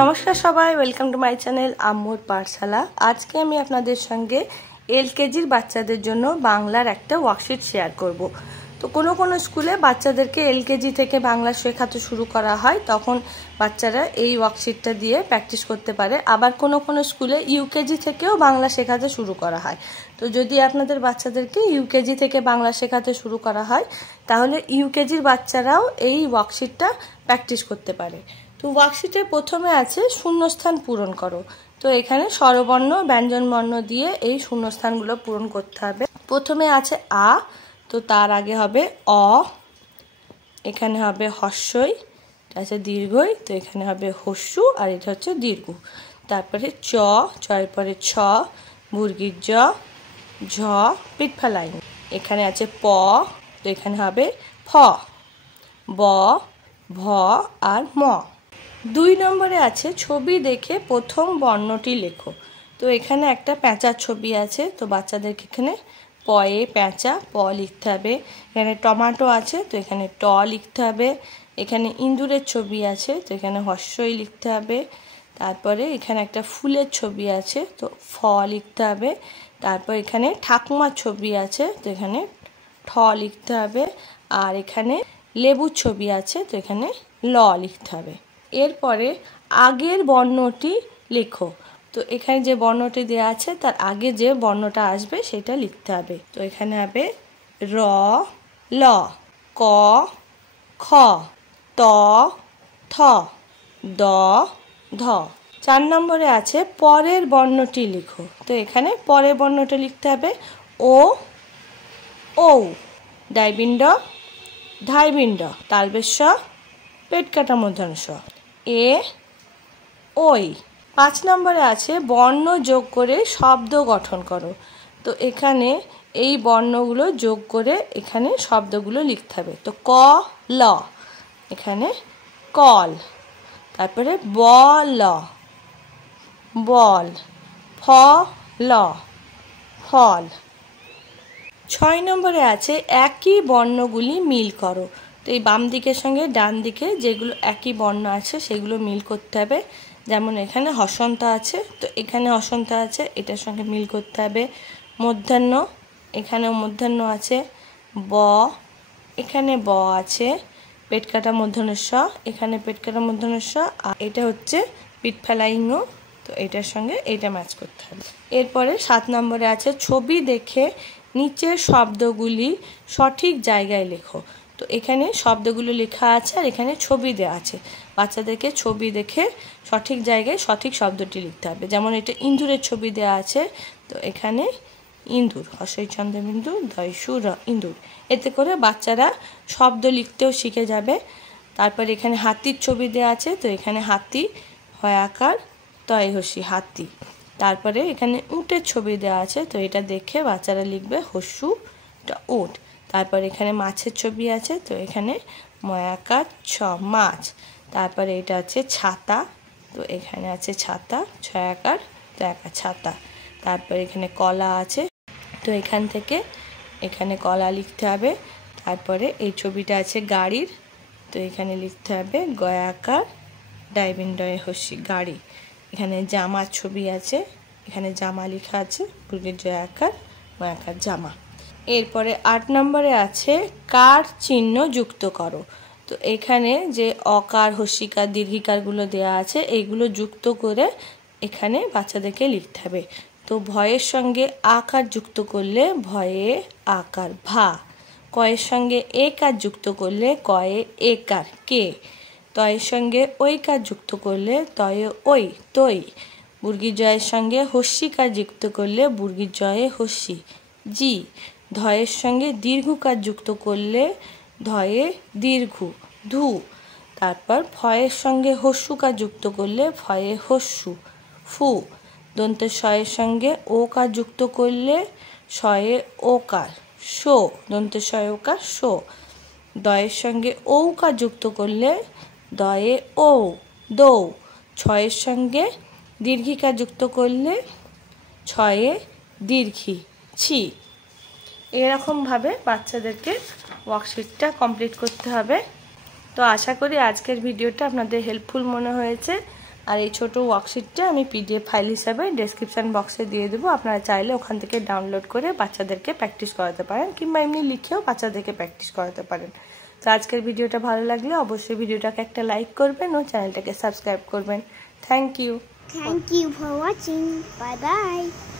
নমস্কার সবাই, welcome to my channel আম্মুর পাঠশালা। আজকে আমি আপনাদের সঙ্গে এলকেজির বাচ্চাদের জন্য বাংলার একটা ওয়ার্কশিট শেয়ার করব। তো কোনো কোনো স্কুলে বাচ্চাদেরকে এলকেজি থেকে বাংলা শেখাতে শুরু করা হয়, তখন বাচ্চারা এই ওয়ার্কশিটটা দিয়ে প্র্যাকটিস করতে পারে। আবার কোনো কোনো স্কুলে ইউকেজি থেকেও বাংলা শেখাতে শুরু করা হয়। তো যদি আপনাদের বাচ্চাদেরকে ইউকেজি থেকে বাংলা শেখাতে শুরু করা হয়, তাহলে ইউকেজির বাচ্চারাও এই ওয়ার্কশিটটা প্র্যাকটিস করতে পারে। তো ওয়ার্কশিটে প্রথমে আছে শূন্যস্থান পূরণ করো। তো এখানে স্বরবর্ণ ব্যঞ্জনবর্ণ দিয়ে এই শূন্যস্থানগুলো পূরণ করতে হবে। প্রথমে আছে আ, তো তার আগে হবে অ, এখানে হবে হস্যই, এটা আছে দীর্ঘই, তো এখানে হবে হস্যু আর এটা হচ্ছে দীর্ঘ। তারপরে চ, চয়ের পরে ছ, বর্গীর জ, ঝ, পিঠফা লাইন। এখানে আছে প, তো এখানে হবে ফ, ব, ভ আর ম। 2 নম্বরে আছে ছবি দেখে প্রথম বর্ণটি লেখো। তো এখানে একটা পেঁচার ছবি আছে, তো বাচ্চাদেরকে এখানে পয়ে পেঁচা প লিখতে হবে। এখানে টমেটো আছে, তো এখানে ট লিখতে হবে। এখানে ইঁদুরের ছবি আছে, তো এখানে হস্যই লিখতে হবে। তারপরে এখানে একটা ফুলের ছবি আছে, তো ফ লিখতে হবে। তারপর এখানে ঠাকুমার ছবি আছে, তো এখানে ঠ লিখতে হবে। আর এখানে লেবুর ছবি আছে, তো এখানে ল লিখতে হবে। এরপরে আগের বর্ণটি লেখো। তো এখানে যে বর্ণটি দেওয়া আছে তার আগে যে বর্ণটা আসবে সেটা লিখতে হবে। তো এখানে হবে র, ল, ক, খ, ত, থ, দ, ধ। 4 নম্বরে আছে পরের বর্ণটি লিখো। তো এখানে পরের বর্ণটা লিখতে হবে ও, ঔ, ডাইবিন্ড, ধাইবিন্ড, তালবেশ, পেট কাটা মূর্ধন্য ষ, এ, ওই। 5 নম্বরে আছে বর্ণ যোগ করে শব্দ গঠন করো। তো এখানে এই বর্ণগুলো যোগ করে এখানে শব্দগুলো লিখতে হবে। তো ক, ল, এখানে কল। তারপরে বল, বল, ফল, ফল। 6 নম্বরে আছে একই বর্ণগুলি মিল করো। তো এই বাম দিকের সঙ্গে ডান দিকে যেগুলো একই বর্ণ আছে সেগুলো মিল করতে হবে। যেমন এখানে হসন্ত আছে, তো এখানে হসন্ত আছে, এটার সঙ্গে মিল করতে হবে। মূর্ধন্য, এখানেও মূর্ধন্য আছে। ব, এখানে ব আছে। পেট কাটা মূর্ধন্য ষ, এখানে পেট কাটা মূর্ধন্য ষ, আর এটা হচ্ছে পিঠ ফেলা ইঙ্গ, তো এটার সঙ্গে এটা ম্যাচ করতে হবে। এরপরে 7 নম্বরে আছে ছবি দেখে নিচের শব্দগুলি সঠিক জায়গায় লেখো। তো এখানে শব্দগুলো লেখা আছে আর এখানে ছবি দেওয়া আছে। বাচ্চাদেরকে ছবি দেখে সঠিক জায়গায় সঠিক শব্দটি লিখতে হবে। যেমন এটা ইঁদুরের ছবি দেওয়া আছে, তো এখানে ইঁদুর, হস্যই চন্দ্রবিন্দু ধয়সু র, ইঁদুর। এতে করে বাচ্চারা শব্দ লিখতেও শিখে যাবে। তারপর এখানে হাতির ছবি দেওয়া আছে, তো এখানে হাতি, হয় আকার, তয় হস্যি, হাতি। তারপরে এখানে উটের ছবি দেওয়া আছে, তো এটা দেখে বাচ্চারা লিখবে হস্যু উট। তারপর এখানে মাছের ছবি আছে, তো এখানে ময়াকার ছ, মাছ। তারপরে এটা আছে ছাতা, তো এখানে আছে ছাতা, ছয়াকার তয়াকার, ছাতা। তারপর এখানে কলা আছে, তো এখান থেকে এখানে কলা লিখতে হবে। তারপরে এই ছবিটা আছে গাড়ির, তো এখানে লিখতে হবে গয়াকার ডাইবিন্ডয়ে হস্যি, গাড়ি। এখানে জামার ছবি আছে, এখানে জামা লেখা আছে, বর্গের জয় আকার ময়াকার, জামা। এরপরে 8 নম্বরে আছে কার চিহ্ন যুক্ত করো। তো এখানে যে অকার, হস্যিকার, দীর্ঘিকারগুলো দেওয়া আছে এইগুলো যুক্ত করে এখানে বাচ্চাদেরকে লিখতে হবে। তো ভয়ের সঙ্গে আকার যুক্ত করলে ভয়ে আকার, ভা। কয়ের সঙ্গে একার যুক্ত করলে কয়ে একার, কে। তয়ের সঙ্গে ঐকার যুক্ত করলে তয়ে ওই, তৈ। বর্গীর জয়ের সঙ্গে হস্যিকার যুক্ত করলে বর্গীর জয়ে হস্যি, জি। ধয়ের সঙ্গে দীর্ঘকার যুক্ত করলে ধয়ে দীর্ঘ, ধু। তারপর ফয়ের সঙ্গে হস্যুকার যুক্ত করলে ফয়ে হস্যু, ফু। দন্তের শয়ের সঙ্গে ওকার যুক্ত করলে শয়ে ওকার, শো। দন্তের শয়ে ওকার, শো। দয়ের সঙ্গে ঔকার যুক্ত করলে দয়ে ও, দৌ। ছয়ের সঙ্গে দীর্ঘিকার যুক্ত করলে ছয়ে দীর্ঘি, ছি। এরকমভাবে বাচ্চাদেরকে ওয়ার্কশিটটা কমপ্লিট করতে হবে। তো আশা করি আজকের ভিডিওটা আপনাদের হেল্পফুল মনে হয়েছে। আর এই ছোটো ওয়ার্কশিটটা আমি PDF ফাইল হিসাবে ডেসক্রিপশান বক্সে দিয়ে দেবো। আপনারা চাইলে ওখান থেকে ডাউনলোড করে বাচ্চাদেরকে প্র্যাকটিস করাতে পারেন, কিংবা এমনি লিখেও বাচ্চাদেরকে প্র্যাকটিস করাতে পারেন। তো আজকের ভিডিওটা ভালো লাগলে অবশ্যই ভিডিওটাকে একটা লাইক করবেন ও চ্যানেলটাকে সাবস্ক্রাইব করবেন। Thank you for watching. Bye bye.